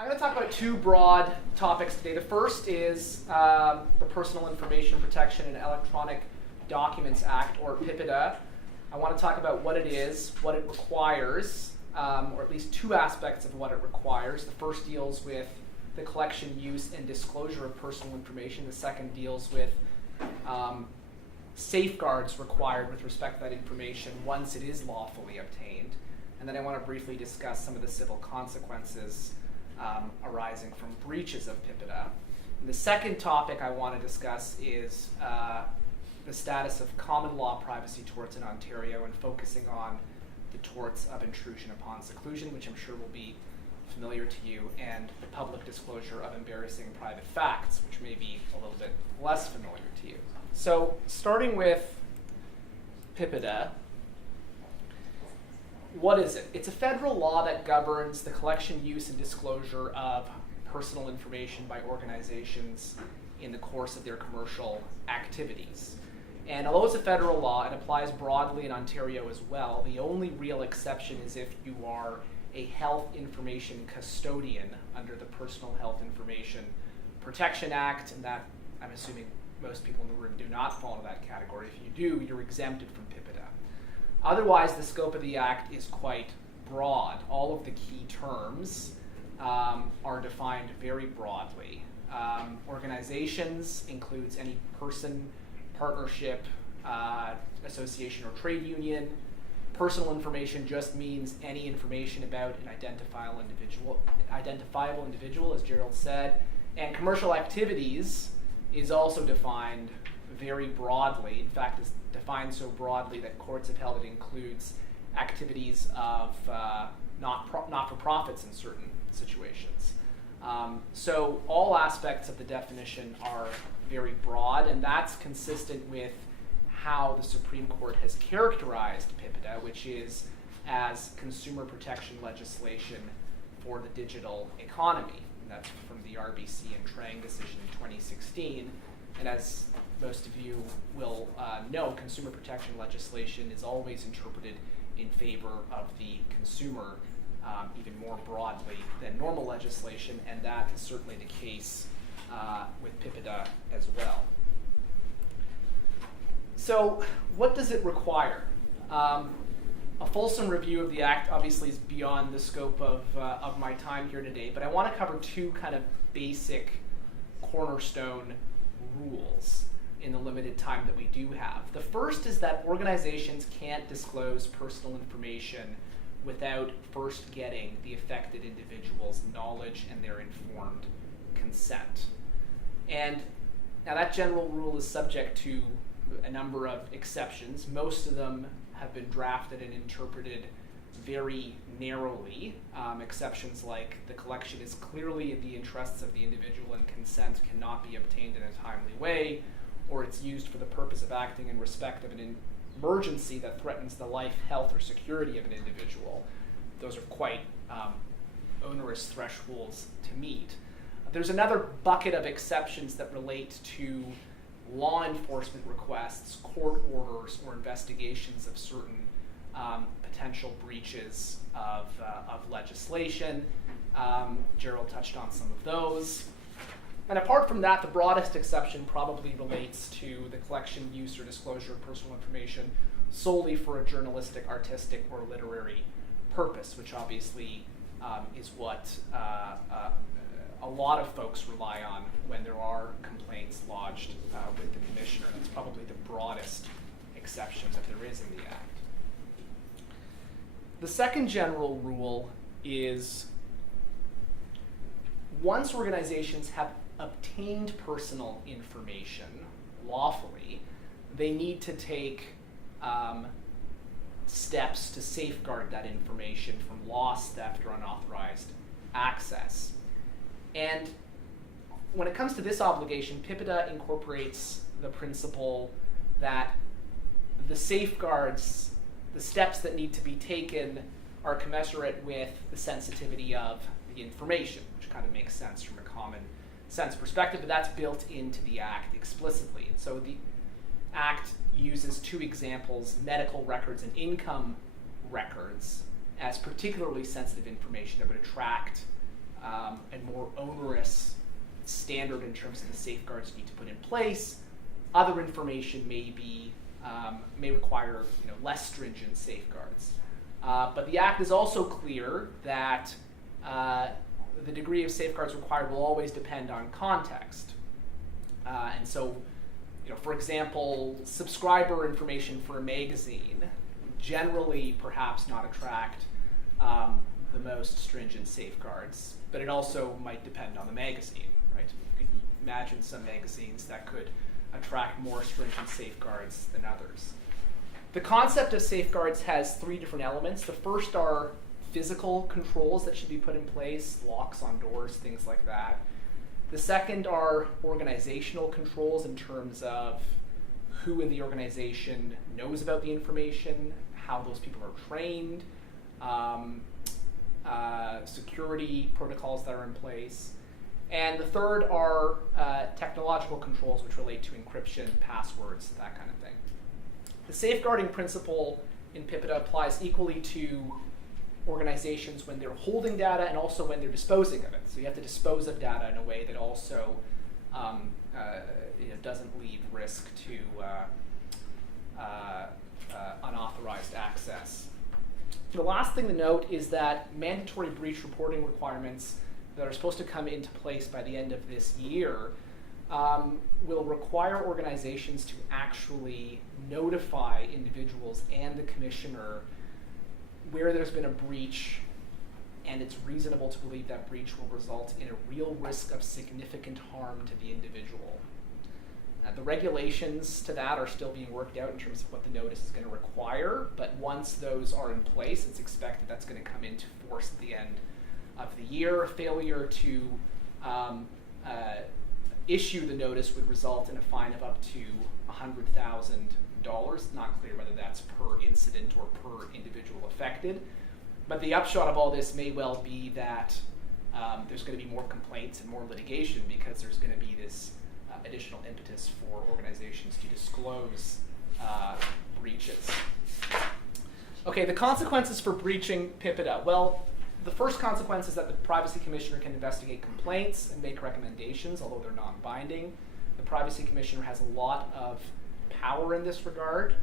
I'm going to talk about two broad topics today. The first is the Personal Information Protection and Electronic Documents Act, or PIPEDA. I want to talk about what it is, what it requires, or at least two aspects of what it requires. The first deals with the collection, use, and disclosure of personal information. The second deals with safeguards required with respect to that information once it is lawfully obtained. And then I want to briefly discuss some of the civil consequences arising from breaches of PIPEDA. And the second topic I want to discuss is the status of common law privacy torts in Ontario, and focusing on the torts of intrusion upon seclusion, which I'm sure will be familiar to you, and the public disclosure of embarrassing private facts, which may be a little bit less familiar to you. So starting with PIPEDA, what is it? It's a federal law that governs the collection, use, and disclosure of personal information by organizations in the course of their commercial activities. And although it's a federal law, it applies broadly in Ontario as well. The only real exception is if you are a health information custodian under the Personal Health Information Protection Act, and that, I'm assuming most people in the room do not fall into that category. If you do, you're exempted from PIPEDA. Otherwise, the scope of the Act is quite broad. All of the key terms are defined very broadly. Organizations includes any person, partnership, association, or trade union. Personal information just means any information about an identifiable individual, as Gerald said. And commercial activities is also defined very broadly. In fact, it's defined so broadly that courts have held it includes activities of not-for-profits in certain situations. So all aspects of the definition are very broad, and that's consistent with how the Supreme Court has characterized PIPEDA, which is as consumer protection legislation for the digital economy. And that's from the RBC and Trang decision in 2016. And as most of you will know, consumer protection legislation is always interpreted in favor of the consumer even more broadly than normal legislation, and that is certainly the case with PIPEDA as well. So what does it require? A fulsome review of the Act obviously is beyond the scope of my time here today, but I want to cover two kind of basic cornerstone rules in the limited time that we do have. The first is that organizations can't disclose personal information without first getting the affected individual's knowledge and their informed consent. And now that general rule is subject to a number of exceptions. Most of them have been drafted and interpreted very narrowly. Exceptions like the collection is clearly in the interests of the individual and consent cannot be obtained in a timely way, or it's used for the purpose of acting in respect of an emergency that threatens the life, health, or security of an individual. Those are quite onerous thresholds to meet. There's another bucket of exceptions that relate to law enforcement requests, court orders, or investigations of certain potential breaches of legislation. Gerald touched on some of those. And apart from that, the broadest exception probably relates to the collection, use, or disclosure of personal information solely for a journalistic, artistic, or literary purpose, which obviously is what a lot of folks rely on when there are complaints lodged with the commissioner. That's probably the broadest exception that there is in the Act. The second general rule is once organizations have obtained personal information lawfully, they need to take steps to safeguard that information from loss, theft, or unauthorized access. And when it comes to this obligation, PIPEDA incorporates the principle that the safeguards, the steps that need to be taken, are commensurate with the sensitivity of the information, which kind of makes sense from a common sense perspective, but that's built into the Act explicitly. And so the Act uses two examples, medical records and income records, as particularly sensitive information that would attract and more onerous standard in terms of the safeguards you need to put in place. Other information may require less stringent safeguards. But the Act is also clear that the degree of safeguards required will always depend on context. And so, for example, subscriber information for a magazine generally perhaps not attract the most stringent safeguards, but it also might depend on the magazine, right? You could imagine some magazines that could attract more stringent safeguards than others. The concept of safeguards has three different elements. The first are physical controls that should be put in place, locks on doors, things like that. The second are organizational controls in terms of who in the organization knows about the information, how those people are trained, security protocols that are in place. And the third are technological controls which relate to encryption, passwords, that kind of thing. The safeguarding principle in PIPEDA applies equally to organizations when they're holding data and also when they're disposing of it. So you have to dispose of data in a way that also doesn't leave risk to unauthorized access. The last thing to note is that mandatory breach reporting requirements that are supposed to come into place by the end of this year will require organizations to actually notify individuals and the commissioner where there's been a breach and it's reasonable to believe that breach will result in a real risk of significant harm to the individual. The regulations to that are still being worked out in terms of what the notice is going to require, but once those are in place, it's expected that's going to come into force at the end of the year. Failure to issue the notice would result in a fine of up to $100,000. Not clear whether that's per incident or per individual affected. But the upshot of all this may well be that there's going to be more complaints and more litigation because there's going to be this additional impetus for organizations to disclose breaches. Okay, the consequences for breaching PIPEDA. Well, the first consequence is that the Privacy Commissioner can investigate complaints and make recommendations, although they're non-binding. The Privacy Commissioner has a lot of power in this regard.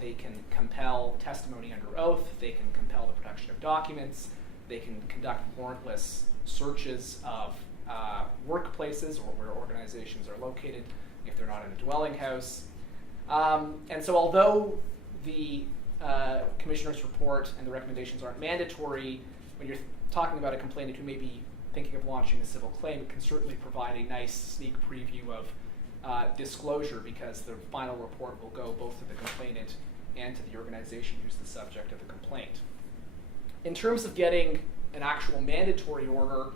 They can compel testimony under oath. They can compel the production of documents. They can conduct warrantless searches of workplaces or where organizations are located if they're not in a dwelling house. And so although the Commissioner's report and the recommendations aren't mandatory, when you're talking about a complainant who may be thinking of launching a civil claim, it can certainly provide a nice sneak preview of disclosure because the final report will go both to the complainant and to the organization who's the subject of the complaint. In terms of getting an actual mandatory order,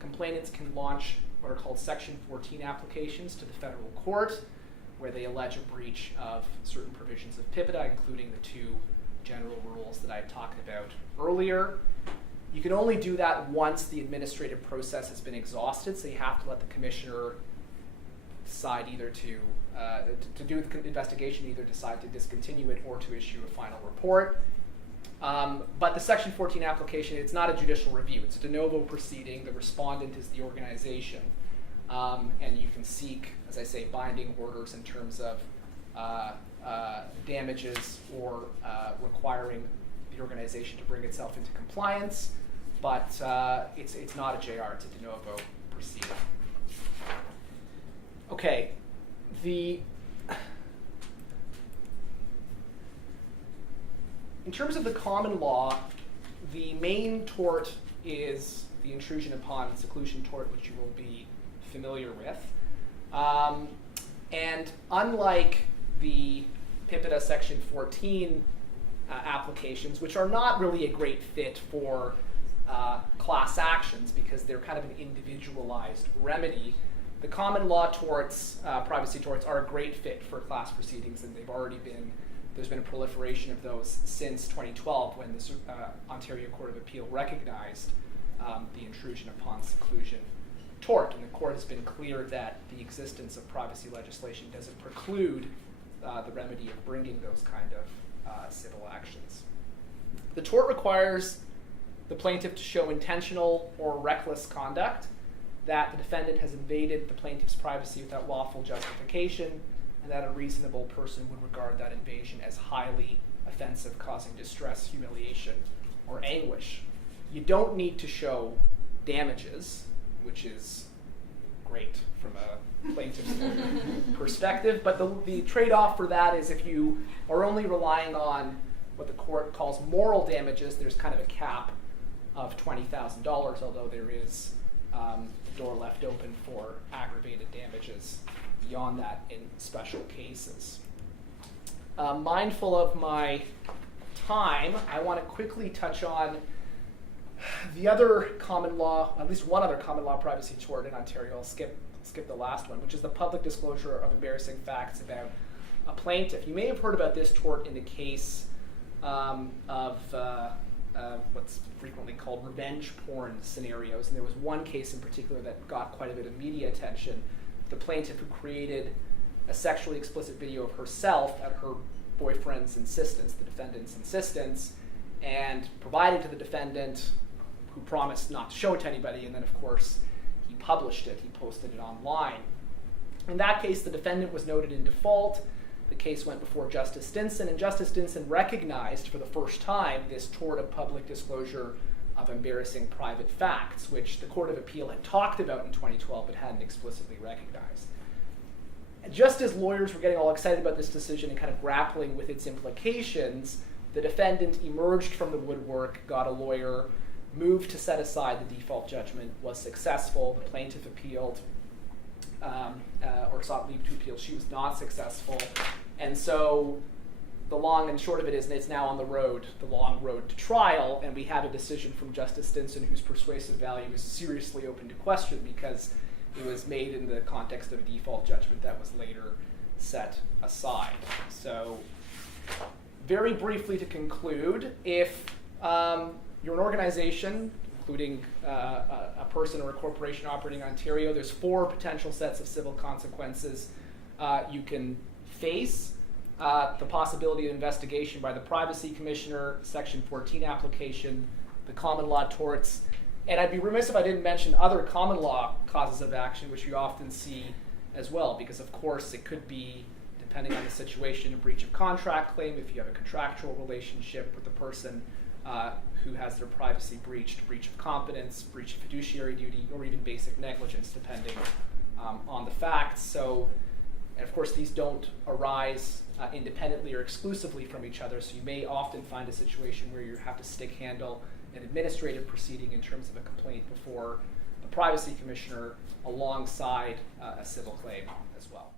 complainants can launch what are called Section 14 applications to the federal court, where they allege a breach of certain provisions of PIPEDA, including the two general rules that I talked about earlier. You can only do that once the administrative process has been exhausted, so you have to let the commissioner decide either to do the investigation, either decide to discontinue it or to issue a final report. But the Section 14 application, it's not a judicial review. It's a de novo proceeding. The respondent is the organization. And you can seek, as I say, binding orders in terms of damages or requiring the organization to bring itself into compliance. But it's not a JR. It's a de novo proceeding. Okay. In terms of the common law, the main tort is the intrusion upon seclusion tort, which you will be familiar with. And unlike the PIPEDA Section 14 applications, which are not really a great fit for class actions because they're kind of an individualized remedy, the common law torts, privacy torts, are a great fit for class proceedings, and they've already been. There's been a proliferation of those since 2012 when the Ontario Court of Appeal recognized the intrusion upon seclusion tort. And the court has been clear that the existence of privacy legislation doesn't preclude the remedy of bringing those kind of civil actions. The tort requires the plaintiff to show intentional or reckless conduct, that the defendant has invaded the plaintiff's privacy without lawful justification, and that a reasonable person would regard that invasion as highly offensive, causing distress, humiliation, or anguish. You don't need to show damages, which is great from a plaintiff's perspective, but the trade-off for that is if you are only relying on what the court calls moral damages, there's kind of a cap of $20,000, although there is the door left open for aggravated damages beyond that in special cases. Mindful of my time, I want to quickly touch on the other common law, at least one other common law privacy tort in Ontario. I'll skip the last one, which is the public disclosure of embarrassing facts about a plaintiff. You may have heard about this tort in the case of what's frequently called revenge porn scenarios. And there was one case in particular that got quite a bit of media attention. The plaintiff who created a sexually explicit video of herself at her boyfriend's insistence, the defendant's insistence, and provided to the defendant, who promised not to show it to anybody, and then of course he published it, he posted it online. In that case, the defendant was noted in default. The case went before Justice Stinson, and Justice Stinson recognized for the first time this tort of public disclosure of embarrassing private facts, which the Court of Appeal had talked about in 2012 but hadn't explicitly recognized. And just as lawyers were getting all excited about this decision and kind of grappling with its implications, the defendant emerged from the woodwork, got a lawyer, moved to set aside the default judgment, was successful. The plaintiff appealed, or sought leave to appeal. She was not successful. And so the long and short of it is that it's now on the long road to trial, and we have a decision from Justice Stinson whose persuasive value is seriously open to question because it was made in the context of a default judgment that was later set aside. So very briefly to conclude, if you're an organization, including a person or a corporation operating in Ontario, there's 4 potential sets of civil consequences you can face. The possibility of investigation by the Privacy Commissioner, Section 14 application, the common law torts, and I'd be remiss if I didn't mention other common law causes of action, which you often see as well, because of course it could be, depending on the situation, a breach of contract claim if you have a contractual relationship with the person who has their privacy breached, breach of competence, breach of fiduciary duty, or even basic negligence, depending on the facts. So, and of course, these don't arise independently or exclusively from each other, so you may often find a situation where you have to stick handle an administrative proceeding in terms of a complaint before the Privacy Commissioner alongside a civil claim as well.